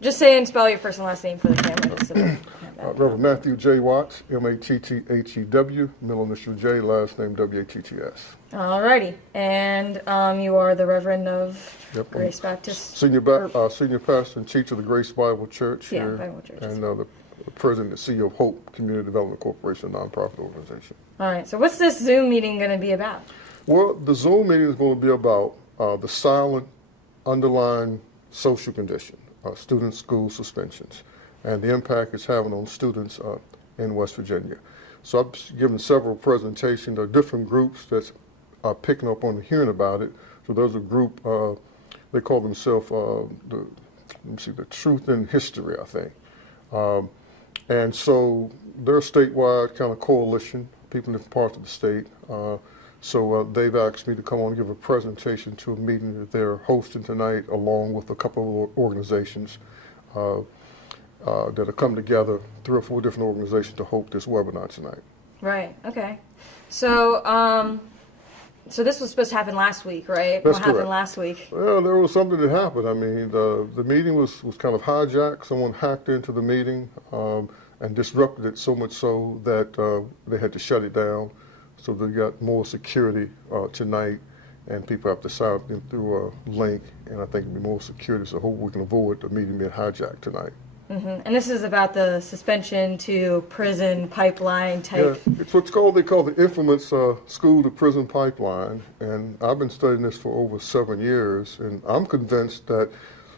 just say and spell your first and last name for the camera. Just so Reverend Matthew J. Watts, M-A-T-T-H-E-W, middle initial J, last name W-A-T-T-S. Alrighty. And you are the Reverend of Grace Baptist? Senior pastor and teacher of the Grace Bible Church here. Bible Church. And the president and CEO of Hope Community Development Corporation, a nonprofit organization. All right. So what's this Zoom meeting going to be about? Well, the Zoom meeting is going to be about the silent underlying social condition, student school suspensions, and the impact it's having on students in West Virginia. So I've given several presentations. There are different groups that are picking up on and hearing about it. So there's a group, they call themselves the Truth in History, I think. And so they're a statewide kind of coalition, people in different parts of the state. So they've asked me to come on and give a presentation to a meeting that they're hosting tonight, along with a couple of organizations that are coming together, 3 or 4 different organizations to host this webinar tonight. Right. Okay. So, so this was supposed to happen last week, right? That's what correct. Happened last week? Well, there was something that happened. I mean, the meeting was kind of hijacked. Someone hacked into the meeting and disrupted it so much so that they had to shut it down. So they got more security tonight, and people have to sign up through a link, and I think it'll be more security, so I hope we can avoid the meeting being hijacked tonight. Mm-hmm. And this is about the suspension to prison pipeline type. Yeah, it's they call the infamous school to prison pipeline, and I've been studying this for over 7 years, and I'm convinced that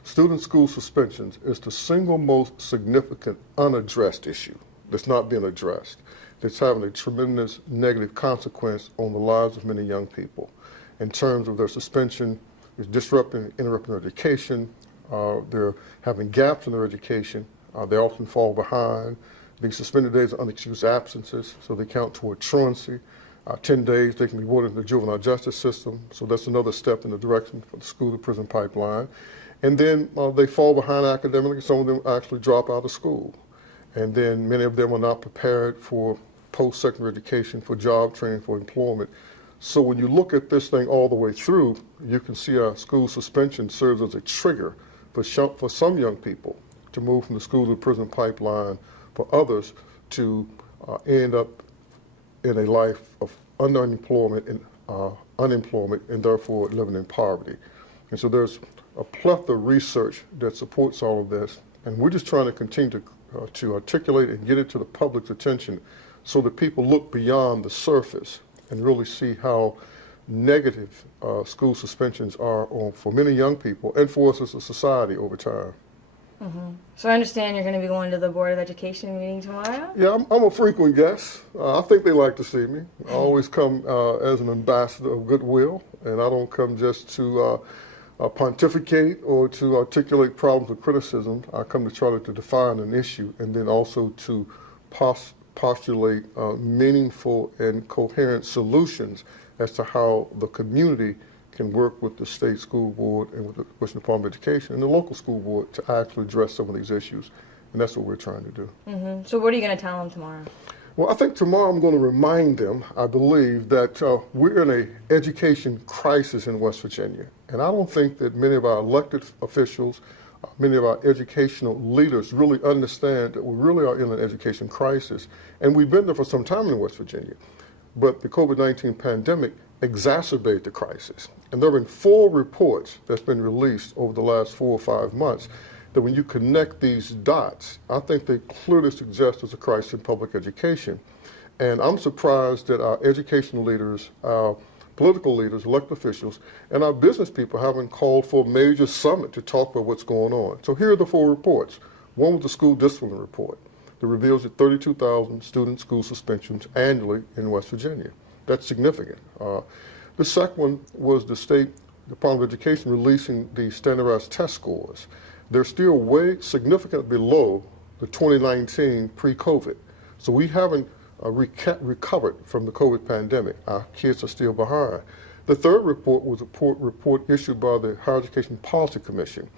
student school suspensions is the single most significant unaddressed issue that's not being addressed. It's having a tremendous negative consequence on the lives of many young people in terms of their suspension. It's disrupting, interrupting their education. They're having gaps in their education. They often fall behind. These suspended days are unexcused absences, so they count toward truancy. 10 days, they can be awarded in the juvenile justice system, so that's another step in the direction for the school to prison pipeline. And then they fall behind academically. Some of them actually drop out of school. And then many of them are not prepared for post-secondary education, for job training, for employment. So when you look at this thing all the way through, you can see our school suspension serves as a trigger for some young people to move from the school to the prison pipeline, for others to end up in a life of unemployment and therefore living in poverty. And so there's a plethora of research that supports all of this, and we're just trying to continue to articulate and get it to the public's attention so that people look beyond the surface and really see how negative school suspensions are for many young people and for us as a society over time. Mm-hmm. So I understand you're going to be going to the Board of Education meeting tomorrow? Yeah, I'm a frequent guest. I think they like to see me. I always come as an ambassador of goodwill, and I don't come just to pontificate or to articulate problems or criticism. I come to try to define an issue and then also to postulate meaningful and coherent solutions as to how the community can work with the state school board and with the Washington Department of Education and the local school board to actually address some of these issues. And that's what we're trying to do. Mm-hmm. So what are you going to tell them tomorrow? Well, I think tomorrow I'm going to remind them, I believe, that we're in an education crisis in West Virginia. And I don't think that many of our elected officials, many of our educational leaders really understand that we really are in an education crisis. And we've been there for some time in West Virginia. But the COVID-19 pandemic exacerbated the crisis. And there have been 4 reports that's been released over the last 4 or 5 months that when you connect these dots, I think they clearly suggest there's a crisis in public education. And I'm surprised that our educational leaders, our political leaders, elected officials, and our business people haven't called for a major summit to talk about what's going on. So here are the 4 reports. One was the school discipline report that reveals that 32,000 student school suspensions annually in West Virginia. That's significant. The second one was the State Department of Education releasing the standardized test scores. They're still way significantly below the 2019 pre-COVID. So we haven't recovered from the COVID pandemic. Our kids are still behind. The third report was a report issued by the Higher Education Policy Commission,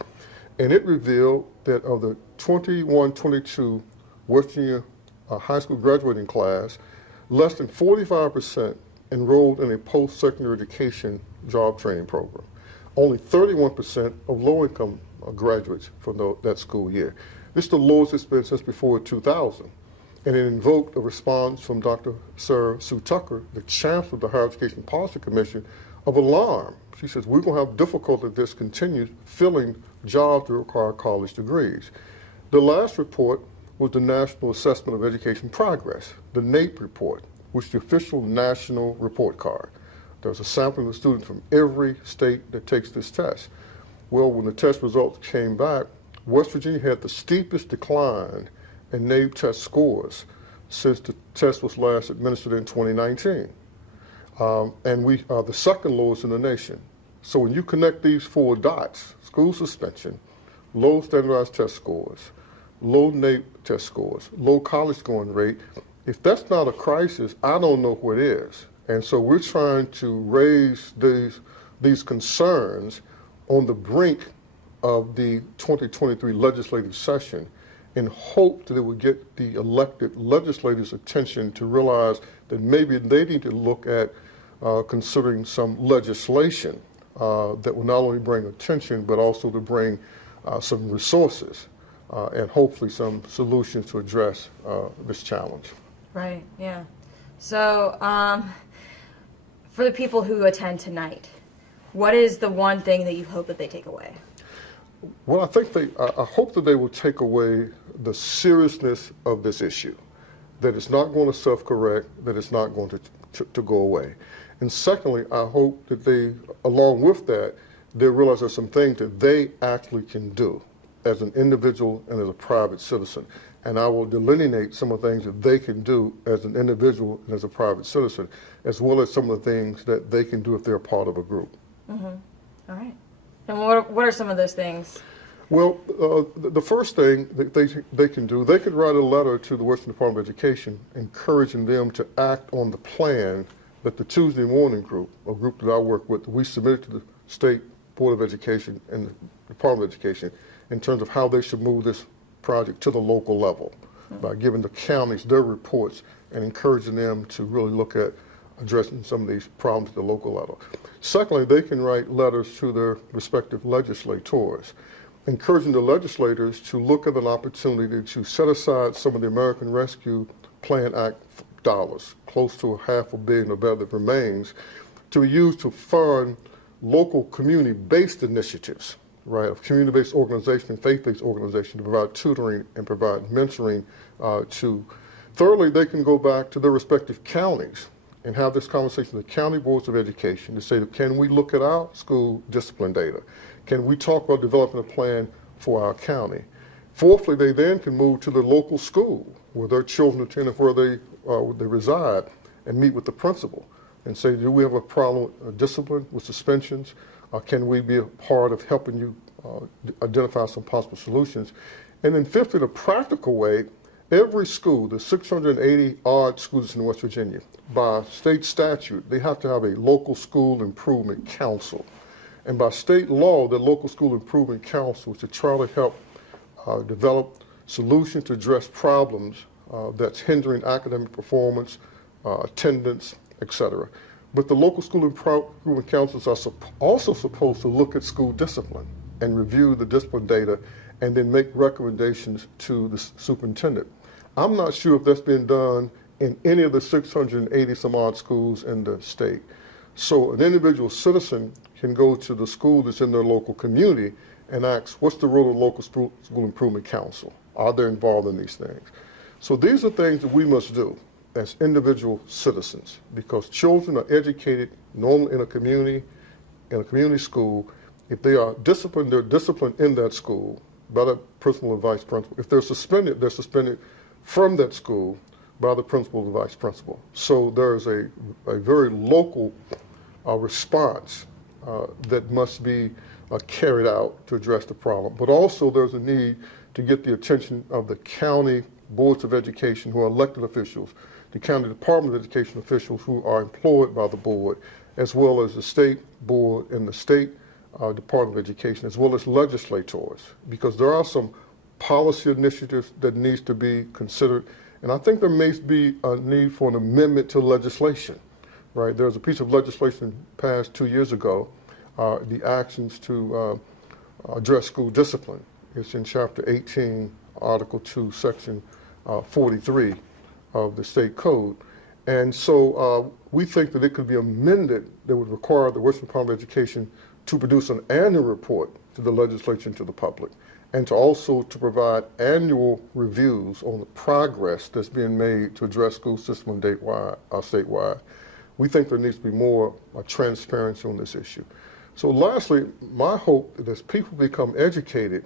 and it revealed that of the 21-22 West Virginia high school graduating class, less than 45% enrolled in a post-secondary education job training program. Only 31% of low-income graduates from that school year. This is the lowest it's been since before 2000. And it invoked a response from Dr. Sarah Sue Tucker, the chancellor of the Higher Education Policy Commission, of alarm. She says, we're going to have difficulty if this continues filling jobs that require college degrees. The last report was the National Assessment of Education Progress, the NAEP report, which is the official national report card. There's a sampling of students from every state that takes this test. Well, when the test results came back, West Virginia had the steepest decline in NAEP test scores since the test was last administered in 2019. And we are the second lowest in the nation. So when you connect these four dots, school suspension, low standardized test scores, low NAEP test scores, low college going rate, if that's not a crisis, I don't know what is. And so we're trying to raise these concerns on the brink of the 2023 legislative session in hope that it would get the elected legislators' attention to realize that maybe they need to look at considering some legislation that will not only bring attention but also to bring some resources and hopefully some solutions to address this challenge. Right, yeah. So for the people who attend tonight, what is the one thing that you hope that they take away? Well, I hope that they will take away the seriousness of this issue, that it's not going to self-correct, that it's not going to go away. And secondly, I hope that they, along with that, they realize there's some things that they actually can do as an individual and as a private citizen. And I will delineate some of the things that they can do as an individual and as a private citizen, as well as some of the things that they can do if they're part of a group. Mm-hmm. All right. And what are some of those things? Well, the first thing that they can do, they could write a letter to the Western Department of Education encouraging them to act on the plan that the Tuesday Morning group, a group that I work with, we submitted to the State Board of Education and the Department of Education in terms of how they should move this project to the local level by giving the counties their reports and encouraging them to really look at addressing some of these problems at the local level. Secondly, they can write letters to their respective legislators, encouraging the legislators to look at an opportunity to set aside some of the American Rescue Plan Act dollars, close to $500 million or better that remains, to be used to fund local community-based initiatives, right, of community-based organization and faith-based organization to provide tutoring and provide mentoring to. Thirdly, they can go back to their respective counties and have this conversation with the county boards of education to say, can we look at our school discipline data? Can we talk about developing a plan for our county? Fourthly, they then can move to the local school where their children attend and where they reside and meet with the principal and say, do we have a problem with discipline, with suspensions? Can we be a part of helping you identify some possible solutions? And then fifthly, the practical way, every school, the 680 odd schools in West Virginia, by state statute, they have to have a local school improvement council. And by state law, the local school improvement council is to try to help develop solutions to address problems that's hindering academic performance, attendance, etc. But the local school improvement councils are also supposed to look at school discipline and review the discipline data and then make recommendations to the superintendent. I'm not sure if that's been done in any of the 680 some odd schools in the state. So an individual citizen can go to the school that's in their local community and ask, what's the role of the local school improvement council? Are they involved in these things? So these are things that we must do as individual citizens, because children are educated normally in a community school. If they are disciplined, they're disciplined in that school by the principal and vice principal. If they're suspended from that school by the principal and vice principal. So there's a very local response that must be carried out to address the problem. But also there's a need to get the attention of the county boards of education who are elected officials, the county Department of Education officials who are employed by the board, as well as the state board and the state Department of Education, as well as legislators, because there are some policy initiatives that needs to be considered. And I think there may be a need for an amendment to legislation, right? There was a piece of legislation passed 2 years ago, the actions to address school discipline. It's in Chapter 18, Article 2, Section 43 of the state code. And so we think that it could be amended that would require the Western Department of Education to produce an annual report to the legislature and to the public, and to also to provide annual reviews on the progress that's being made to address school system statewide. We think there needs to be more transparency on this issue. So lastly, my hope that as people become educated,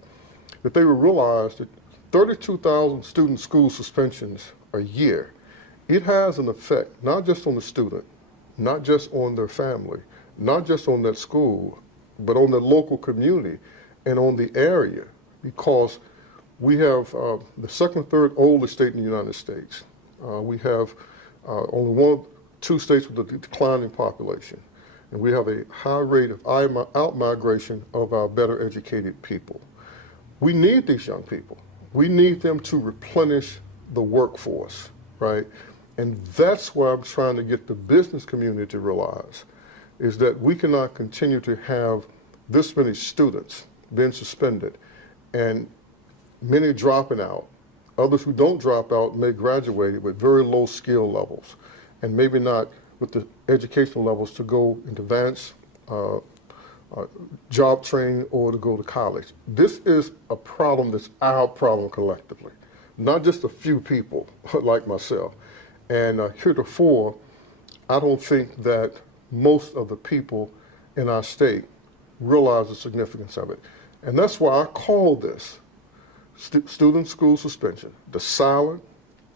that they will realize that 32,000 student school suspensions a year, it has an effect not just on the student, not just on their family, not just on that school, but on the local community and on the area, because we have the second, third oldest state in the United States. We have only two states with a declining population, and we have a high rate of out-migration of our better educated people. We need these young people. We need them to replenish the workforce, right? And that's why I'm trying to get the business community to realize is that we cannot continue to have this many students being suspended and many dropping out. Others who don't drop out may graduate with very low skill levels and maybe not with the educational levels to go into advanced job training or to go to college. This is a problem that's our problem collectively, not just a few people like myself. And heretofore, I don't think that most of the people in our state realize the significance of it. And that's why I call this student school suspension the silent,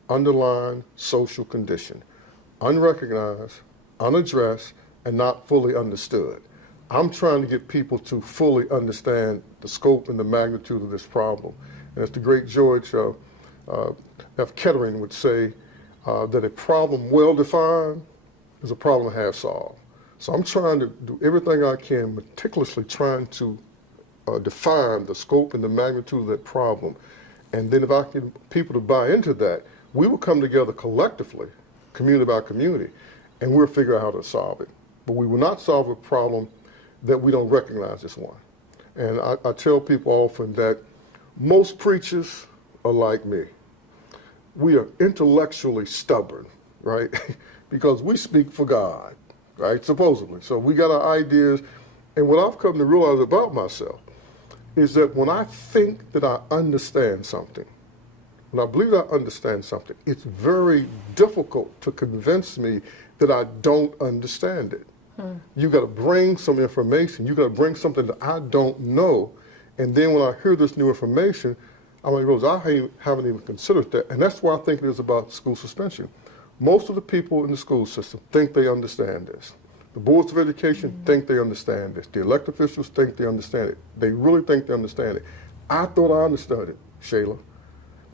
underlying social condition, unrecognized, unaddressed, and not fully understood. I'm trying to get people to fully understand the scope and the magnitude of this problem. And as the great George F. Kettering would say, that a problem well defined is a problem half solved. So I'm trying to do everything I can, meticulously trying to define the scope and the magnitude of that problem. And then if I can get people to buy into that, we will come together collectively, community by community, and we'll figure out how to solve it. But we will not solve a problem that we don't recognize as one. And I tell people often that most preachers are like me. We are intellectually stubborn, right? Because we speak for God, right? Supposedly. So we got our ideas. And what I've come to realize about myself is that when I think that I understand something, when I believe that I understand something, it's very difficult to convince me that I don't understand it. You got to bring some information. You got to bring something that I don't know. And then when I hear this new information, I realize I haven't even considered that. And that's why I think it is about school suspension. Most of the people in the school system think they understand this. The boards of education think they understand this. The elected officials think they understand it. They really think they understand it. I thought I understood it, Shayla.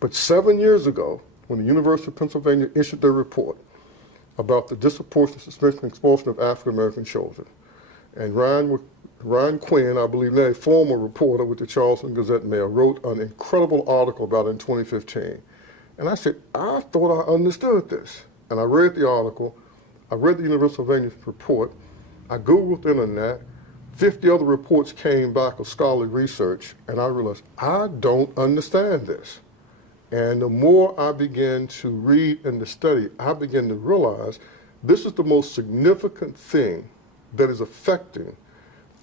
But 7 years ago, when the University of Pennsylvania issued their report about the disproportionate suspension and expulsion of African American children, and Ryan Quinn, I believe now a former reporter with the Charleston Gazette-Mail, wrote an incredible article about it in 2015. And I said, I thought I understood this. And I read the article, I read the University of Pennsylvania's report, I Googled the internet, 50 other reports came back of scholarly research, and I realized I don't understand this. And the more I began to read and to study, I began to realize this is the most significant thing that is affecting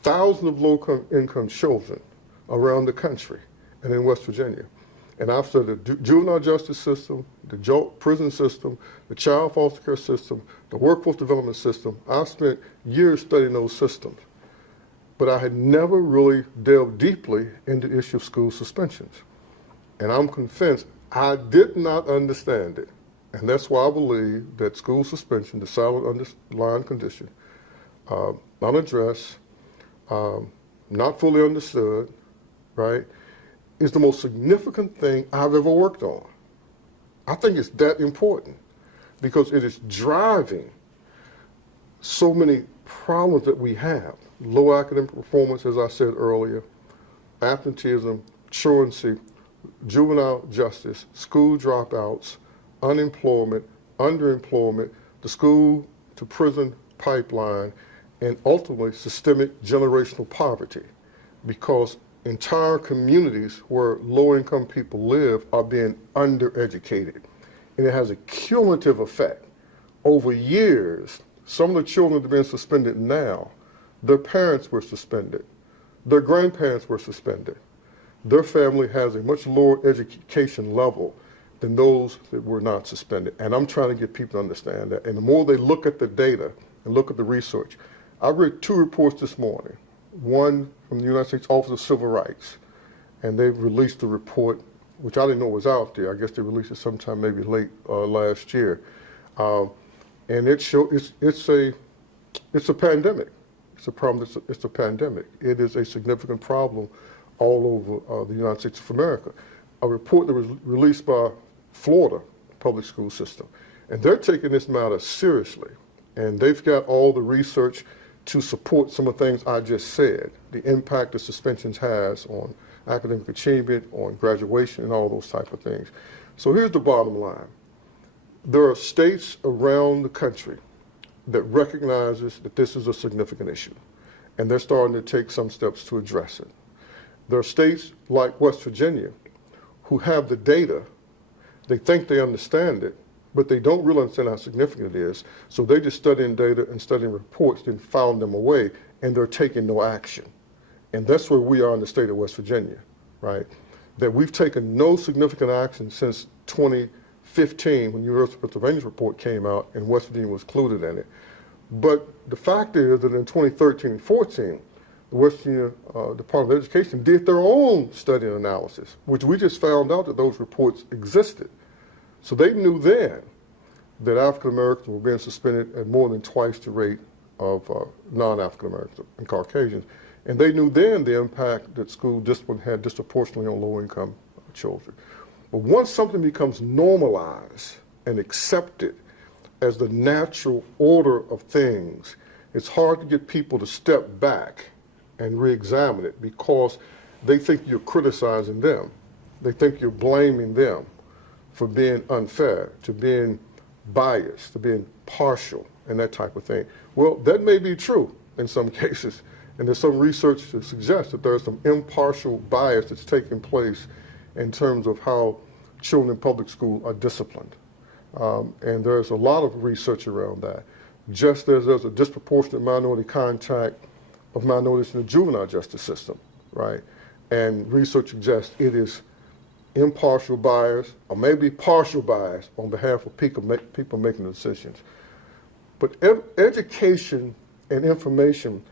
thousands of low-income children around the country and in West Virginia. And I've studied the juvenile justice system, the prison system, the child foster care system, the workforce development system. I've spent years studying those systems. But I had never really delved deeply into the issue of school suspensions. And I'm convinced I did not understand it. And that's why I believe that school suspension, the silent underlying condition, unaddressed, not fully understood, right, is the most significant thing I've ever worked on. I think it's that important because it is driving so many problems that we have. Low academic performance, as I said earlier, absenteeism, truancy, juvenile justice, school dropouts, unemployment, underemployment, the school to prison pipeline, and ultimately systemic generational poverty. Because entire communities where low-income people live are being undereducated. And it has a cumulative effect. Over years, some of the children that are being suspended now, their parents were suspended. Their grandparents were suspended. Their family has a much lower education level than those that were not suspended. And I'm trying to get people to understand that. And the more they look at the data and look at the research, I read 2 reports this morning, one from the United States Office of Civil Rights, and they've released a report, which I didn't know was out there. I guess they released it sometime maybe late last year. And it shows it's a pandemic. It's a problem. It's a pandemic. It is a significant problem all over the United States of America. A report that was released by Florida public school system, and they're taking this matter seriously, and they've got all the research to support some of the things I just said, the impact the suspensions has on academic achievement, on graduation, and all those type of things. So here's the bottom line. There are states around the country that recognizes that this is a significant issue, and they're starting to take some steps to address it. There are states like West Virginia who have the data. They think they understand it, but they don't really understand how significant it is. So they're just studying data and studying reports and found them away, and they're taking no action. And that's where we are in the state of West Virginia, right? That we've taken no significant action since 2015 when the University of Pennsylvania's report came out and West Virginia was included in it. But the fact is that in 2013 and 14, the West Virginia Department of Education did their own study and analysis, which we just found out that those reports existed. So they knew then that African Americans were being suspended at more than twice the rate of non-African Americans and Caucasians. And they knew then the impact that school discipline had disproportionately on low-income children. But once something becomes normalized and accepted as the natural order of things, it's hard to get people to step back and re-examine it because they think you're criticizing them. They think you're blaming them for being unfair, to being biased, to being partial, and that type of thing. Well, that may be true in some cases, and there's some research to suggest that there's some impartial bias that's taking place in terms of how children in public school are disciplined. And there's a lot of research around that. Just as there's a disproportionate minority contact of minorities in the juvenile justice system, right? And research suggests it is impartial bias or maybe partial bias on behalf of people making the decisions. But education and information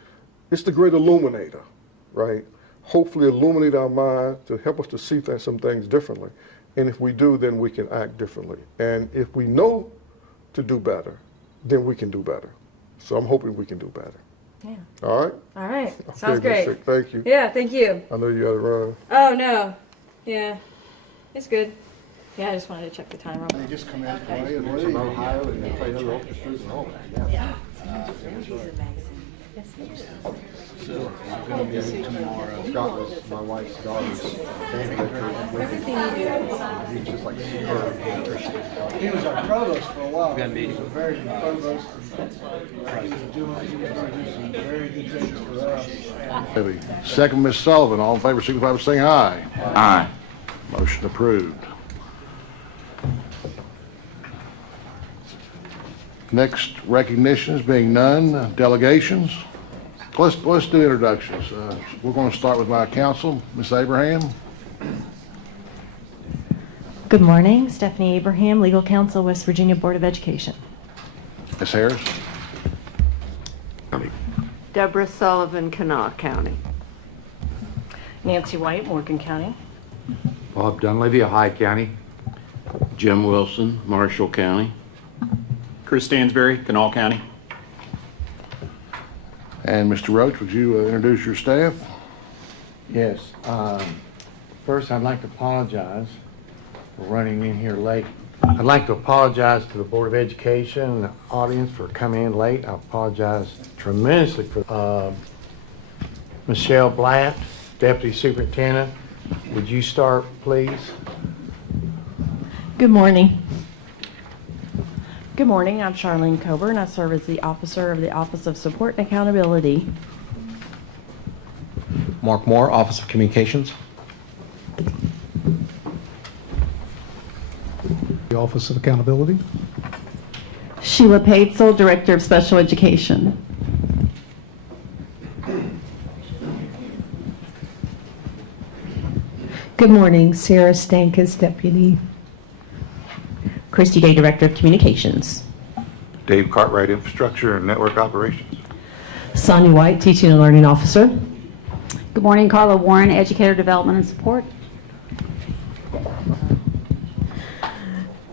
is the great illuminator, right? Hopefully illuminate our mind to help us to see some things differently. And if we do, then we can act differently. And if we know to do better, then we can do better. So I'm hoping we can do better. Yeah. All right? All right. Okay, Sounds great. Miss Sick, thank you. Yeah, thank you. I know you got to run. Oh, no. Yeah. It's good. Yeah, I just wanted to check the time. They just come out and play, and there's some Ohio, and they play other orchestras and all that. Yeah. So I'm going to be in tomorrow. Scott was my wife's daughter's band director. He's just like superb. He was our provost for a while. He was a very good provost. He was going to do some very good things for us. Second, Ms. Sullivan. All in favor, signify by saying aye. Aye. Motion approved. Next, recognitions being none. Delegations. Let's do introductions. We're going to start with my counsel, Ms. Abraham. Good morning, Stephanie Abraham, Legal Counsel, West Virginia Board of Education. Ms. Harris. Deborah Sullivan, Kanawha County. Nancy White, Morgan County. Bob Dunleavy, Ohio County. Jim Wilson, Marshall County. Chris Stansberry, Kanawha County. And Mr. Roach, would you introduce your staff? Yes. First, I'd like to apologize for running in here late. I'd like to apologize to the Board of Education and the audience for coming in late. I apologize tremendously for Michelle Blatt, Deputy Superintendent. Would you start, please? Good morning. Good morning, I'm Charlene Coburn. I serve as the officer of the Office of Support and Accountability. Mark Moore, Office of Communications. The Office of Accountability. Sheila Paetzel, Director of Special Education. Good morning, Sarah Stankus, Deputy. Christy Day, Director of Communications. Dave Cartwright, Infrastructure and Network Operations. Sonia White, Teaching and Learning Officer. Good morning, Carla Warren, Educator Development and Support.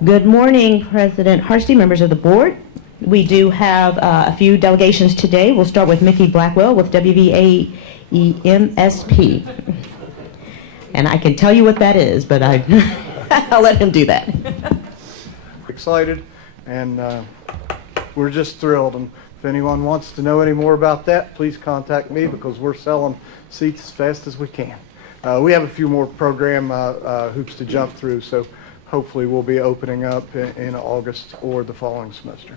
Good morning, President Harsty, members of the board. We do have a few delegations today. We'll start with Mickey Blackwell with WVAEMSP. And I can tell you what that is, but I'll let him do that. Excited, and we're just thrilled. And if anyone wants to know any more about that, please contact me, because we're selling seats as fast as we can. We have a few more program hoops to jump through, so hopefully we'll be opening up in August or the following semester.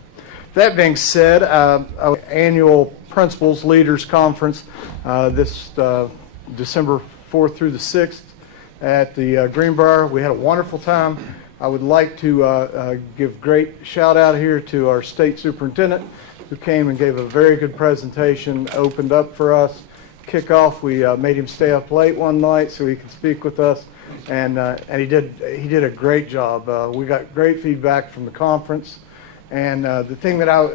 That being said, our annual Principals Leaders Conference this December 4th through the 6th at the Greenbrier. We had a wonderful time. I would like to give great shout out here to our state superintendent, who came and gave a very good presentation, opened up for us. Kickoff, we made him stay up late one night so he could speak with us, and he did a great job. We got great feedback from the conference, and the thing that I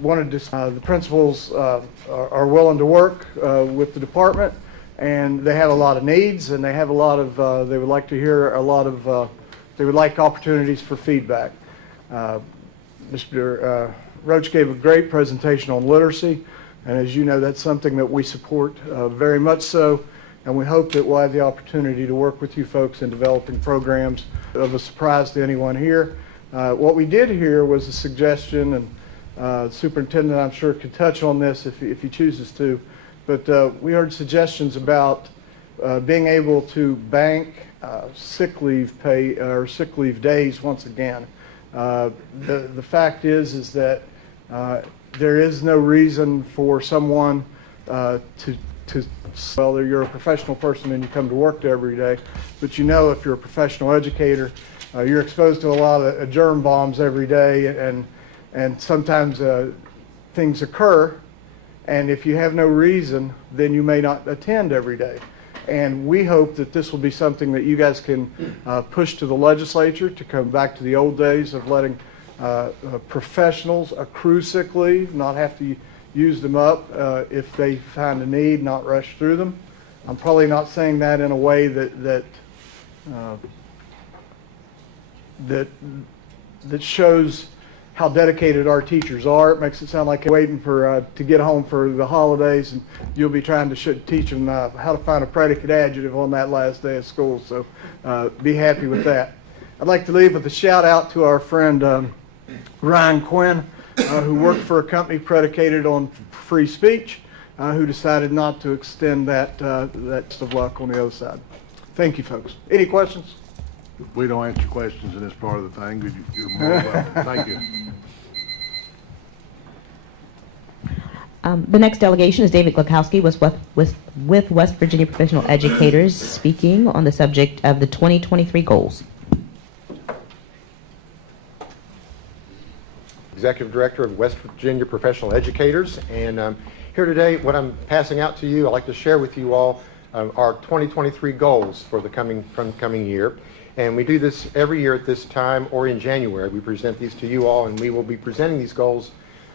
wanted to, the principals are willing to work with the department, and they have a lot of needs, and they have a lot of, they would like to hear a lot of, they would like opportunities for feedback. Mr. Roach gave a great presentation on literacy, and as you know, that's something that we support very much so, and we hope that we'll have the opportunity to work with you folks in developing programs of a surprise to anyone here. What we did here was a suggestion, and the superintendent, I'm sure, could touch on this if he chooses to, but we heard suggestions about being able to bank sick leave pay or sick leave days once again. The fact is that there is no reason for someone well, you're a professional person and you come to work every day, but you know, if you're a professional educator, you're exposed to a lot of germ bombs every day, and sometimes things occur, and if you have no reason, then you may not attend every day. And we hope that this will be something that you guys can push to the legislature to come back to the old days of letting professionals accrue sick leave, not have to use them up if they find a need, not rush through them. I'm probably not saying that in a way that shows how dedicated our teachers are. It makes it sound like they're waiting for to get home for the holidays, and you'll be trying to teach them how to find a predicate adjective on that last day of school. So be happy with that. I'd like to leave with a shout out to our friend Ryan Quinn, who worked for a company predicated on free speech, who decided not to extend that of luck on the other side. Thank you, folks. Any questions? We don't answer questions in this part of the thing, but you're more welcome. Thank you. The next delegation is David Glukowski with West Virginia Professional Educators, speaking on the subject of the 2023 goals. Executive Director of West Virginia Professional Educators, and here today what I'm passing out to you, I'd like to share with you all our 2023 goals for the coming year. And we do this every year at this time or in January. We present these to you all, and we will be presenting these goals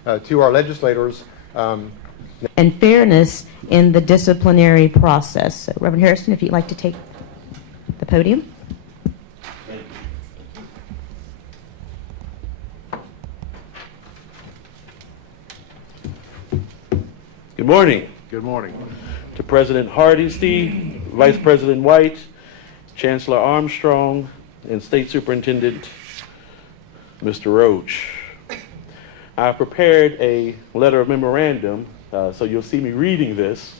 to our legislators. And fairness in the disciplinary process. So, Reverend Harrison, if you'd like to take the podium. Good morning. Good morning. To President Hardesty, Vice President White, Chancellor Armstrong, and State Superintendent Mr. Roach. I prepared a letter of memorandum, so you'll see me reading this,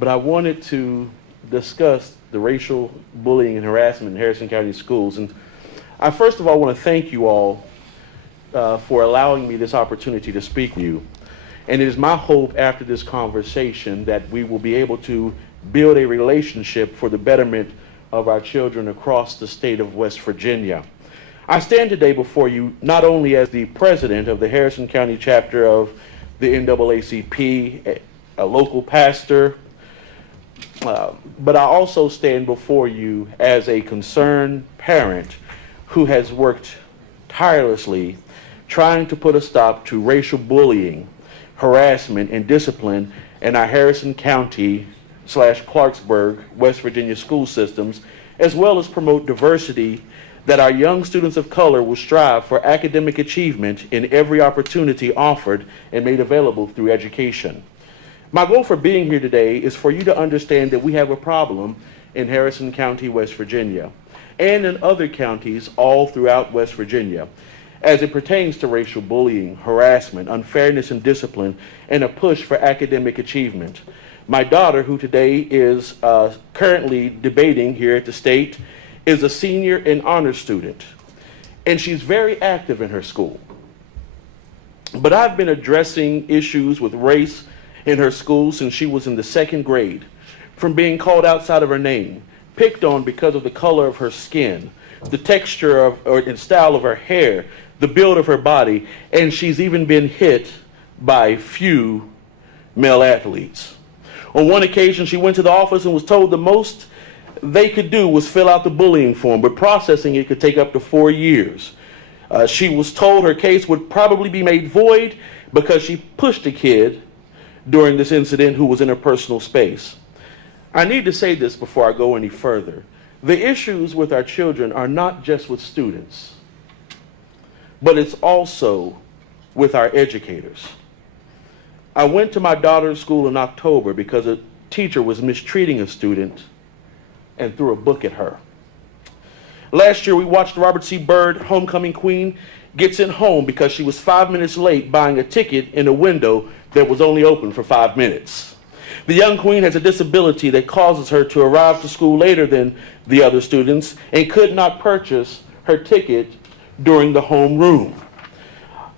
but I wanted to discuss the racial bullying and harassment in Harrison County schools. And I first of all want to thank you all for allowing me this opportunity to speak with you. And it is my hope after this conversation that we will be able to build a relationship for the betterment of our children across the state of West Virginia. I stand today before you not only as the president of the Harrison County chapter of the NAACP, a local pastor, but I also stand before you as a concerned parent who has worked tirelessly trying to put a stop to racial bullying, harassment, and discipline in our Harrison County / Clarksburg, West Virginia school systems, as well as promote diversity that our young students of color will strive for academic achievement in every opportunity offered and made available through education. My goal for being here today is for you to understand that we have a problem in Harrison County, West Virginia, and in other counties all throughout West Virginia, as it pertains to racial bullying, harassment, unfairness in discipline, and a push for academic achievement. My daughter, who today is currently debating here at the state, is a senior and honor student, and she's very active in her school. But I've been addressing issues with race in her school since she was in the 2nd grade, from being called outside of her name, picked on because of the color of her skin, the texture of and style of her hair, the build of her body, and she's even been hit by few male athletes. On one occasion, she went to the office and was told the most they could do was fill out the bullying form, but processing it could take up to 4 years. She was told her case would probably be made void because she pushed a kid during this incident who was in her personal space. I need to say this before I go any further. The issues with our children are not just with students, but it's also with our educators. I went to my daughter's school in October because a teacher was mistreating a student and threw a book at her. Last year, we watched Robert C. Byrd, Homecoming Queen, get sent home because she was 5 minutes late buying a ticket in a window that was only open for 5 minutes. The young queen has a disability that causes her to arrive to school later than the other students and could not purchase her ticket during the homeroom.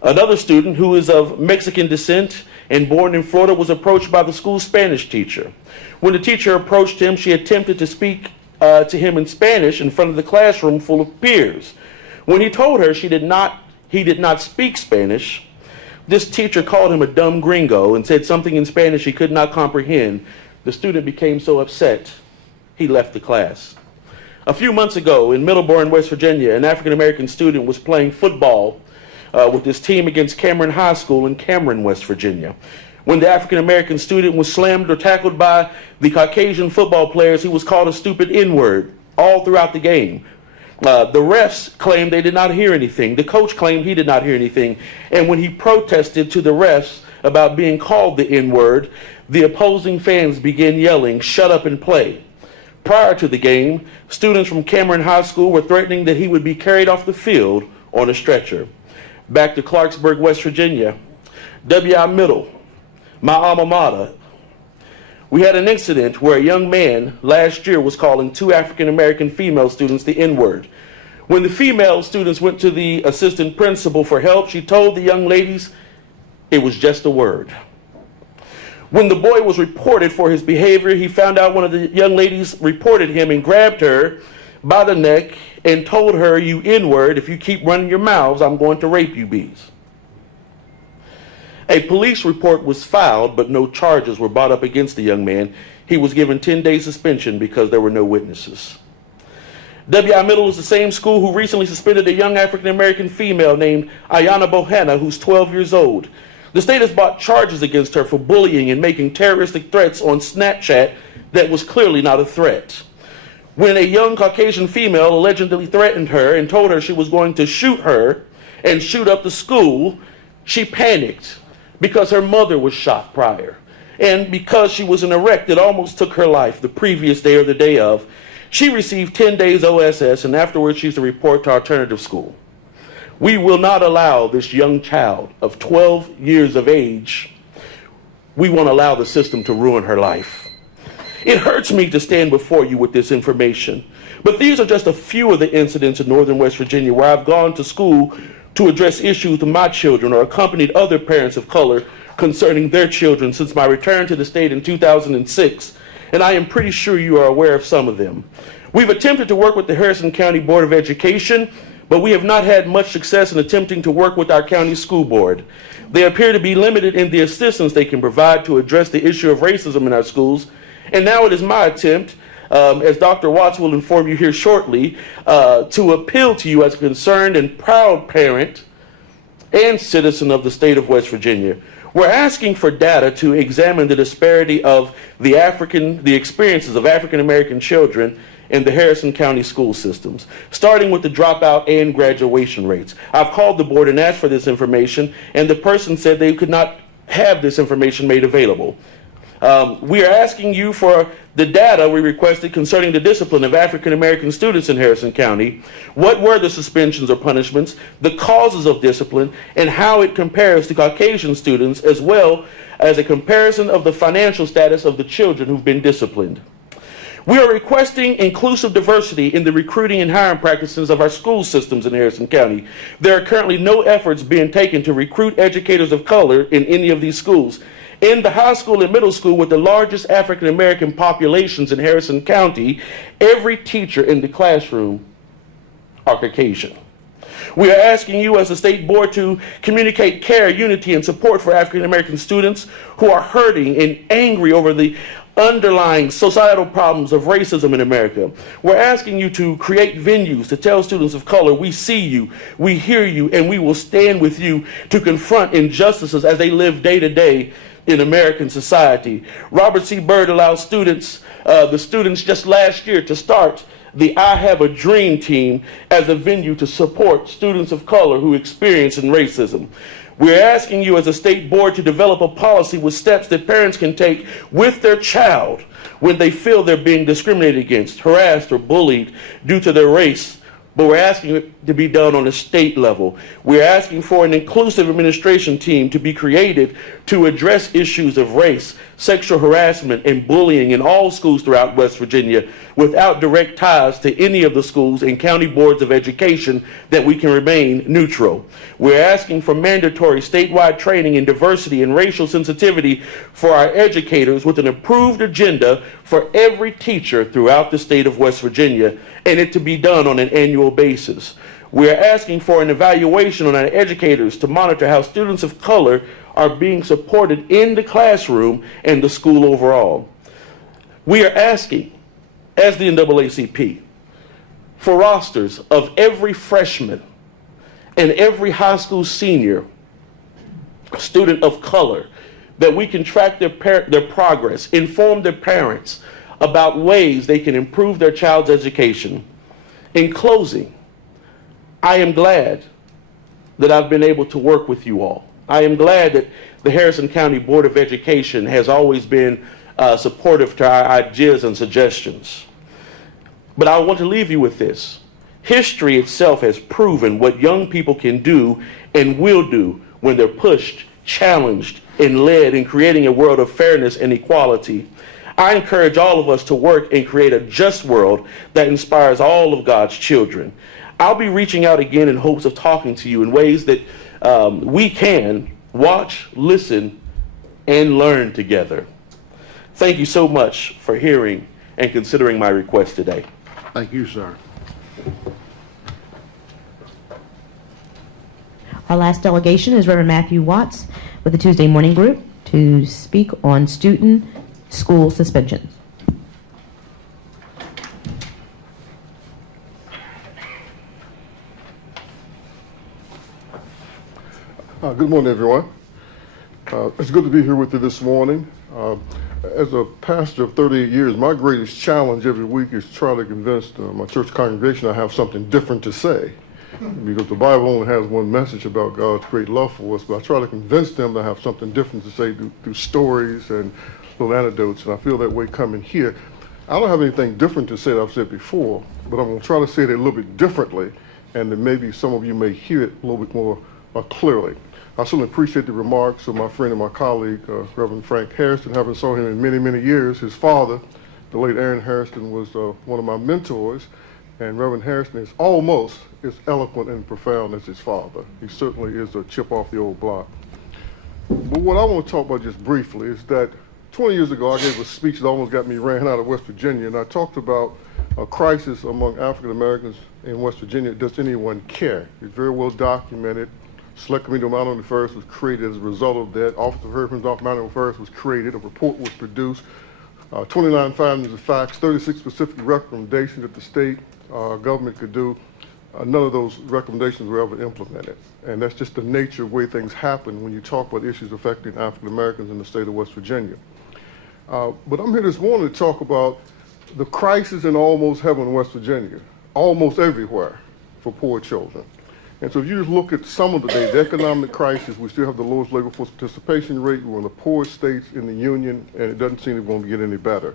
Another student who is of Mexican descent and born in Florida was approached by the school Spanish teacher. When the teacher approached him, she attempted to speak to him in Spanish in front of the classroom full of peers. When he told her he did not speak Spanish, this teacher called him a dumb gringo and said something in Spanish he could not comprehend. The student became so upset, he left the class. A few months ago in Middleborough, West Virginia, an African-American student was playing football with his team against Cameron High School in Cameron, West Virginia. When the African-American student was slammed or tackled by the Caucasian football players, he was called a stupid N-word all throughout the game. The refs claimed they did not hear anything. The coach claimed he did not hear anything. And when he protested to the refs about being called the N-word, the opposing fans began yelling, "Shut up and play." Prior to the game, students from Cameron High School were threatening that he would be carried off the field on a stretcher. Back to Clarksburg, West Virginia, W.I. Middle, my alma mater. We had an incident where a young man last year was calling 2 African-American female students the N-word. When the female students went to the assistant principal for help, she told the young ladies it was just a word. When the boy was reported for his behavior, he found out one of the young ladies reported him and grabbed her by the neck and told her, "You N-word, if you keep running your mouths, I'm going to rape you bees." A police report was filed, but no charges were brought up against the young man. He was given 10-day suspension because there were no witnesses. W.I. Middle is the same school who recently suspended a young African-American female named Ayana Bohanna, who's 12 years old. The state has brought charges against her for bullying and making terroristic threats on Snapchat that was clearly not a threat. When a young Caucasian female allegedly threatened her and told her she was going to shoot her and shoot up the school, she panicked because her mother was shot prior. And because she was in a wreck that almost took her life the previous day or the day of, she received 10 days OSS, and afterwards she's to report to alternative school. We will not allow this young child of 12 years of age, we won't allow the system to ruin her life. It hurts me to stand before you with this information, but these are just a few of the incidents in northern West Virginia where I've gone to school to address issues with my children or accompanied other parents of color concerning their children since my return to the state in 2006 and I am pretty sure you are aware of some of them. We've attempted to work with the Harrison County Board of Education, but we have not had much success in attempting to work with our county school board. They appear to be limited in the assistance they can provide to address the issue of racism in our schools, and now it is my attempt, as Dr. Watts will inform you here shortly, to appeal to you as a concerned and proud parent and citizen of the state of West Virginia. We're asking for data to examine the disparity of the experiences of African American children in the Harrison County school systems, starting with the dropout and graduation rates. I've called the board and asked for this information, and the person said they could not have this information made available. We are asking you for the data we requested concerning the discipline of African American students in Harrison County. What were the suspensions or punishments, the causes of discipline, and how it compares to Caucasian students, as well as a comparison of the financial status of the children who've been disciplined. We are requesting inclusive diversity in the recruiting and hiring practices of our school systems in Harrison County. There are currently no efforts being taken to recruit educators of color in any of these schools. In the high school and middle school with the largest African American populations in Harrison County, every teacher in the classroom are Caucasian. We are asking you as a state board to communicate care, unity, and support for African American students who are hurting and angry over the underlying societal problems of racism in America. We're asking you to create venues to tell students of color, we see you, we hear you, and we will stand with you to confront injustices as they live day to day in American society. Robert C. Byrd allowed the students just last year to start the I Have a Dream team as a venue to support students of color who experience racism. We're asking you as a state board to develop a policy with steps that parents can take with their child when they feel they're being discriminated against, harassed, or bullied due to their race. But we're asking it to be done on a state level. We're asking for an inclusive administration team to be created to address issues of race, sexual harassment, and bullying in all schools throughout West Virginia without direct ties to any of the schools and county boards of education, that we can remain neutral. We're asking for mandatory statewide training in diversity and racial sensitivity for our educators with an approved agenda for every teacher throughout the state of West Virginia, and it to be done on an annual basis. We're asking for an evaluation on our educators to monitor how students of color are being supported in the classroom and the school overall. We are asking, as the NAACP, for rosters of every freshman and every high school senior student of color, that we can track their progress, inform their parents about ways they can improve their child's education. In closing, I am glad that I've been able to work with you all. I am glad that the Harrison County Board of Education has always been supportive to our ideas and suggestions. But I want to leave you with this. History itself has proven what young people can do and will do when they're pushed, challenged, and led in creating a world of fairness and equality. I encourage all of us to work and create a just world that inspires all of God's children. I'll be reaching out again in hopes of talking to you in ways that we can watch, listen, and learn together. Thank you so much for hearing and considering my request today. Thank you, sir. Our last delegation is Reverend Matthew Watts with the Tuesday Morning Group to speak on student school suspensions. Good morning, everyone. It's good to be here with you this morning. As a pastor of 38 years, my greatest challenge every week is to try to convince my church congregation I have something different to say. Because the Bible only has one message about God's great love for us, but I try to convince them to have something different to say through stories and little anecdotes, and I feel that way coming here. I don't have anything different to say that I've said before, but I'm going to try to say it a little bit differently, and then maybe some of you may hear it a little bit more clearly. I certainly appreciate the remarks of my friend and my colleague, Reverend Frank Harrison. Having saw him in many, many years. His father, the late Aaron Harrison, was one of my mentors, and Reverend Harrison is almost as eloquent and profound as his father. He certainly is a chip off the old block. But what I want to talk about just briefly is that 20 years ago, I gave a speech that almost got me ran out of West Virginia, and I talked about a crisis among African Americans in West Virginia. Does anyone care? It's very well documented. Select Committee on Minority Affairs was created as a result of that. Office of Hurricanes Office of Minority Affairs was created. A report was produced. 29 findings of facts, 36 specific recommendations that the state government could do. None of those recommendations were ever implemented. And that's just the nature of the way things happen when you talk about issues affecting African Americans in the state of West Virginia. But I'm here this morning to talk about the crisis in almost heaven in West Virginia, almost everywhere for poor children. And so if you just look at some of the data, the economic crisis, we still have the lowest labor force participation rate. We're one of the poorest states in the union, and it doesn't seem to going to get any better.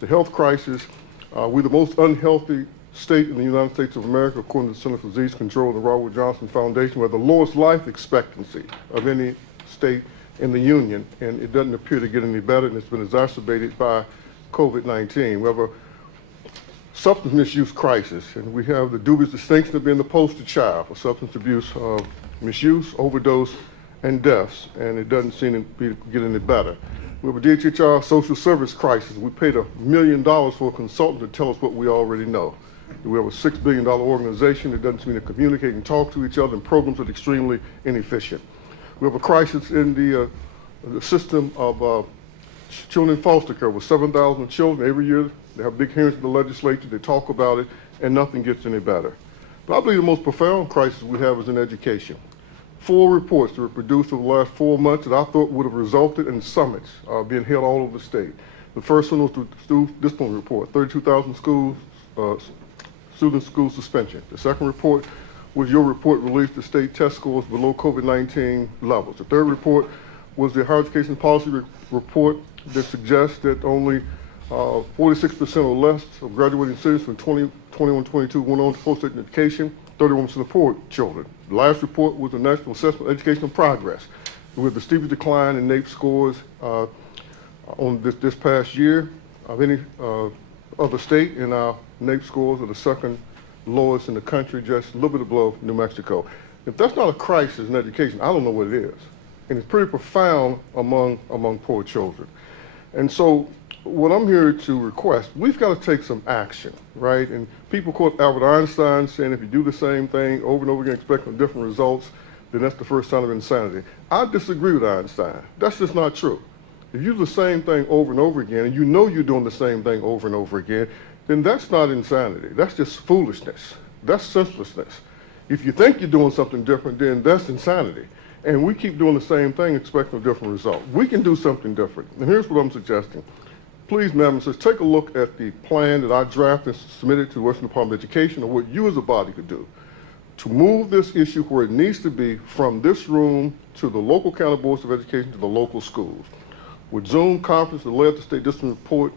The health crisis, we're the most unhealthy state in the United States of America, according to the Center for Disease Control and the Robert Johnson Foundation. We have the lowest life expectancy of any state in the union, and it doesn't appear to get any better, and it's been exacerbated by COVID-19. We have a substance misuse crisis, and we have the dubious distinction of being the poster child for substance abuse, misuse, overdose, and deaths, and it doesn't seem to get any better. We have a DHR social service crisis. We paid $1 million for a consultant to tell us what we already know. We have a $6 billion organization that doesn't seem to communicate and talk to each other, and programs that are extremely inefficient. We have a crisis in the system of children in foster care with 7,000 children every year. They have big hearings in the legislature, they talk about it, and nothing gets any better. But I believe the most profound crisis we have is in education. 4 reports that were produced over the last 4 months that I thought would have resulted in summits being held all over the state. The first one was the student discipline report, 32,000 schools, student school suspension. The second report was your report released the state test scores below COVID-19 levels. The third report was the higher education policy report that suggests that only 46% or less of graduating students from 2021-22 went on to post-secondary education, 31% of poor children. The last report was the National Assessment of Educational Progress, with the steepest decline in NAEP scores on this past year of any other state, and our NAEP scores are the second lowest in the country, just a little bit above New Mexico. If that's not a crisis in education, I don't know what it is. And it's pretty profound among poor children. And so what I'm here to request, we've got to take some action, right? And people quote Albert Einstein saying if you do the same thing over and over again expecting different results, then that's the first sign of insanity. I disagree with Einstein. That's just not true. If you do the same thing over and over again, and you know you're doing the same thing over and over again, then that's not insanity. That's just foolishness. That's senselessness. If you think you're doing something different, then that's insanity. And we keep doing the same thing expecting a different result. We can do something different. And here's what I'm suggesting. Please, Madam Secretary, take a look at the plan that I drafted and submitted to the Washington Department of Education, or what you as a body could do to move this issue where it needs to be, from this room to the local county boards of education to the local schools. With Zoom conference that led the state district report,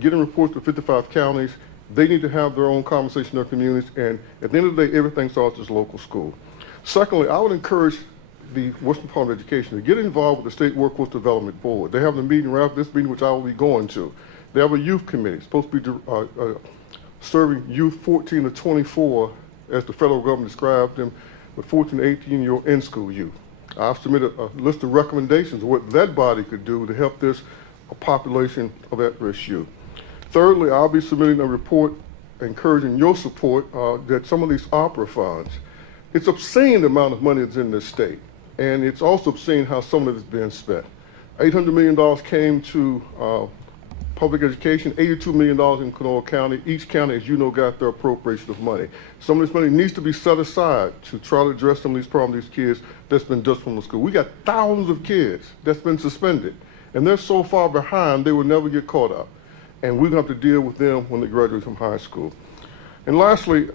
getting reports to 55 counties, they need to have their own conversation in their communities, and at the end of the day, everything starts as local school. Secondly, I would encourage the Washington Department of Education to get involved with the State Workforce Development Board. They have a meeting right after this meeting, which I will be going to. They have a youth committee, supposed to be serving youth 14 to 24, as the federal government described them, with 14 to 18-year-old in-school youth. I've submitted a list of recommendations of what that body could do to help this population of at-risk youth. Thirdly, I'll be submitting a report encouraging your support that some of these opera funds, it's obscene the amount of money that's in this state, and it's also obscene how some of it is being spent. $800 million came to public education, $82 million in Kanawha County. Each county, as you know, got their appropriation of money. Some of this money needs to be set aside to try to address some of these problems, these kids that's been disciplined from the school. We got thousands of kids that's been suspended, and they're so far behind they will never get caught up. And we're going to have to deal with them when they graduate from high school. And lastly,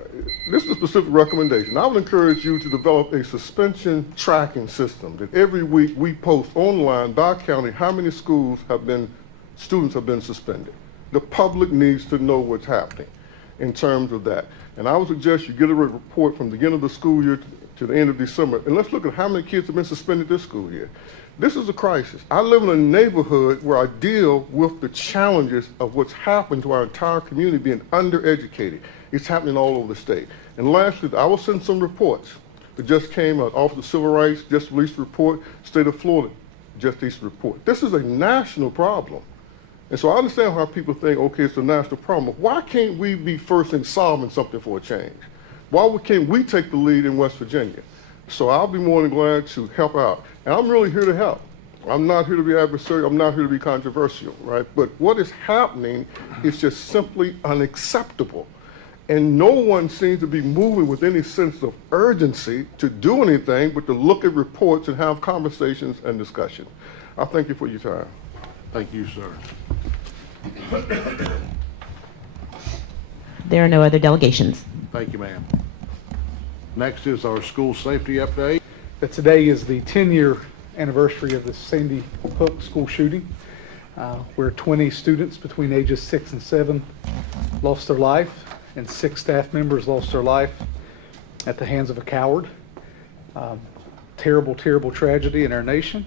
this is a specific recommendation. I would encourage you to develop a suspension tracking system that every week we post online by county how many students have been suspended. The public needs to know what's happening in terms of that. And I would suggest you get a report from the beginning of the school year to the end of December, and let's look at how many kids have been suspended this school year. This is a crisis. I live in a neighborhood where I deal with the challenges of what's happened to our entire community being undereducated. It's happening all over the state. And lastly, I will send some reports that just came out. Office of Civil Rights just released a report. State of Florida just released a report. This is a national problem. And so I understand how people think, okay, it's a national problem. Why can't we be first in solving something for a change? Why can't we take the lead in West Virginia? So I'll be more than glad to help out. And I'm really here to help. I'm not here to be adversarial. I'm not here to be controversial, right? But what is happening is just simply unacceptable. And no one seems to be moving with any sense of urgency to do anything but to look at reports and have conversations and discussion. I thank you for your time. Thank you, sir. There are no other delegations. Thank you, ma'am. Next is our school safety update. Today is the 10-year anniversary of the Sandy Hook school shooting, where 20 students between ages 6 and 7 lost their life, and 6 staff members lost their life at the hands of a coward. Terrible, terrible tragedy in our nation.